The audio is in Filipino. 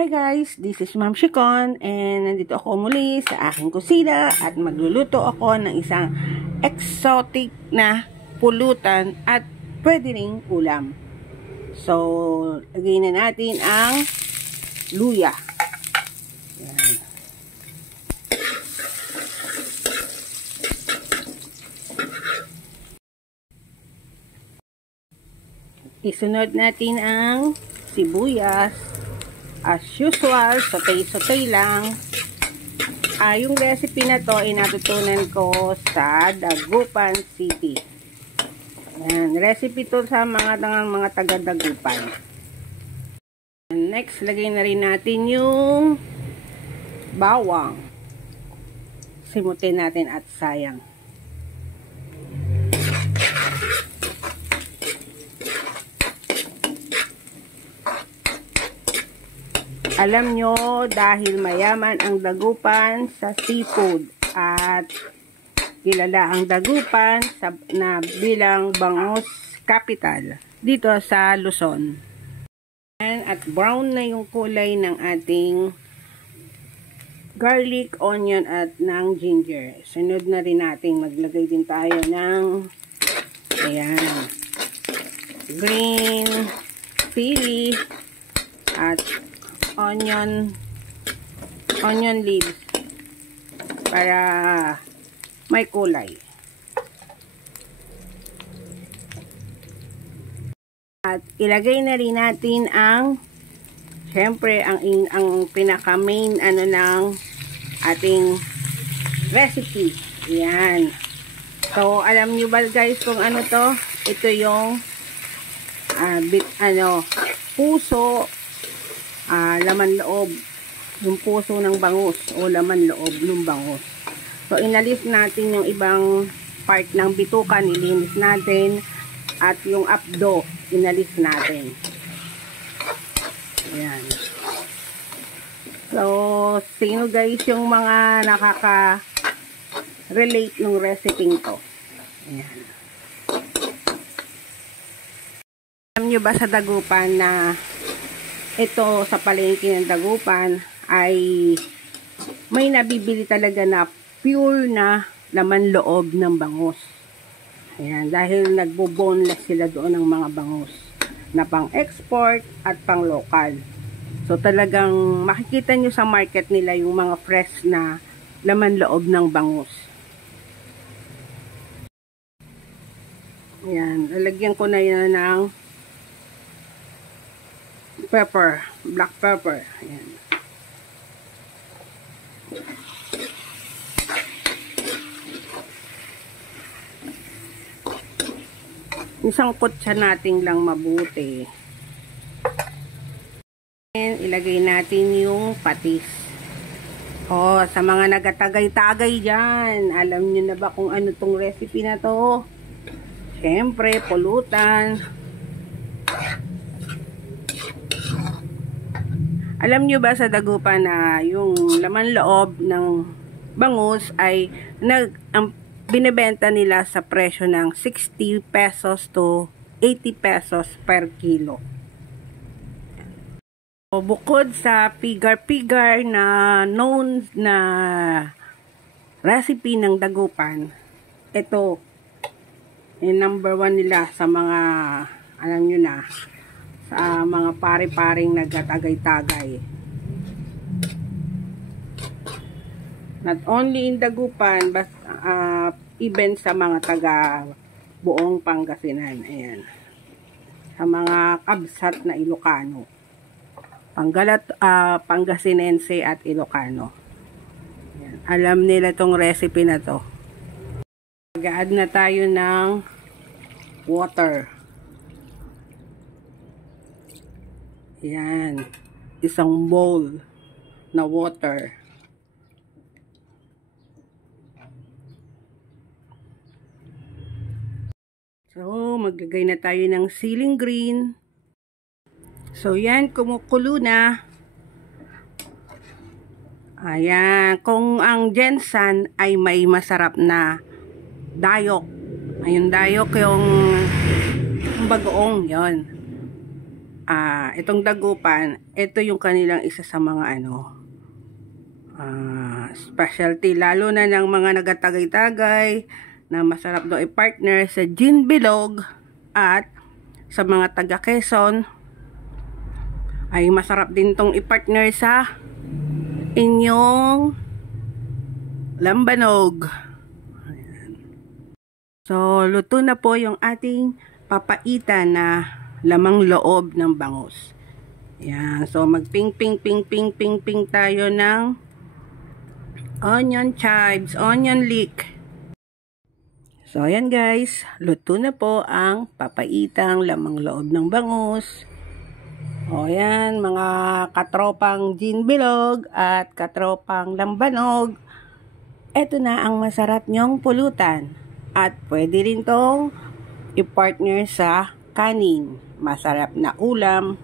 Hi guys, this is Ma'am Shikon and nandito ako muli sa aking kusina at magluluto ako ng isang exotic na pulutan at pwede ring ulam. So, lagay na natin ang luya. Yan. Isunod natin ang sibuyas. As usual, sotay-sotay lang. Yung recipe na to ay natutunan ko sa Dagupan City. Ayan, recipe to sa mga taga-Dagupan. Next, lagay na rin natin yung bawang. Simutin natin at sayang. Alam nyo, dahil mayaman ang Dagupan sa seafood at kilala ang Dagupan na bilang bangus capital dito sa Luzon. At brown na yung kulay ng ating garlic, onion at ng ginger. Sunod na rin natin, maglagay din tayo ng ayan, green chili at onion leaves para may kulay. At ilagay na rin natin ang syempre ang pinaka main ng ating recipe. Yan. So alam niyo ba guys kung ano to? Ito yung puso, laman loob, yung puso ng bangus o laman loob ng bangus. So inalis natin yung ibang part ng bituka, nilinis natin, at yung abdo inalis natin. Ayan. So sino guys yung mga nakaka-relate ng recipe to? Ayan. Alam nyo ba sa Dagupan na ito sa palengke ng Dagupan ay may nabibili talaga na pure na laman loob ng bangus. Ayan, dahil nagbo-boneless sila doon ng mga bangus na pang-export at pang-local. So talagang makikita nyo sa market nila yung mga fresh na laman loob ng bangus. Ayan, lalagyan ko na yan ng pepper, black pepper. Ayan. Isang kutsa natin lang mabuti. And ilagay natin yung patis. Sa mga nagatagay-tagay dyan, alam nyo na ba kung ano tong recipe na to? Siyempre, pulutan. Alam nyo ba sa Dagupan na yung laman loob ng bangus ay binibenta nila sa presyo ng 60 pesos to 80 pesos per kilo. So, bukod sa pigar-pigar na known na recipe ng Dagupan, ito yung number 1 nila sa mga, alam nyo na, sa mga pare-paring nagtatagay-tagay. Not only in Dagupan, but even sa mga taga buong Pangasinan. Ayan. Sa mga kabsat na Ilocano. Pangasinense at Ilocano. Ayan. Alam nila tong recipe na to. Mag-add na tayo ng water. Ayan. Isang bowl na water. So, maglagay na tayo ng ceiling green. So, yan, kumukulo na. Ayan, kung ang Jensan ay may masarap na dayok. Ayun, dayok yung bagoong, yon. itong dagupan, ito yung kanilang isa sa mga specialty, lalo na ng mga nagatagay-tagay na masarap daw i-partner sa gin bilog, at sa mga taga Quezon ay masarap din tong i-partner sa inyong lambanog. Ayan. So, luto na po yung ating papaitan na lamang loob ng bangus. Ayan. So, magping tayo ng onion chives, onion leek. So, ayan guys. Luto na po ang papaitang lamang loob ng bangus. O, ayan. Mga katropang gin bilog at katropang lambanog. Ito na ang masarap nyong pulutan. At pwede rin tong i-partner sa kanin. Masarap na ulam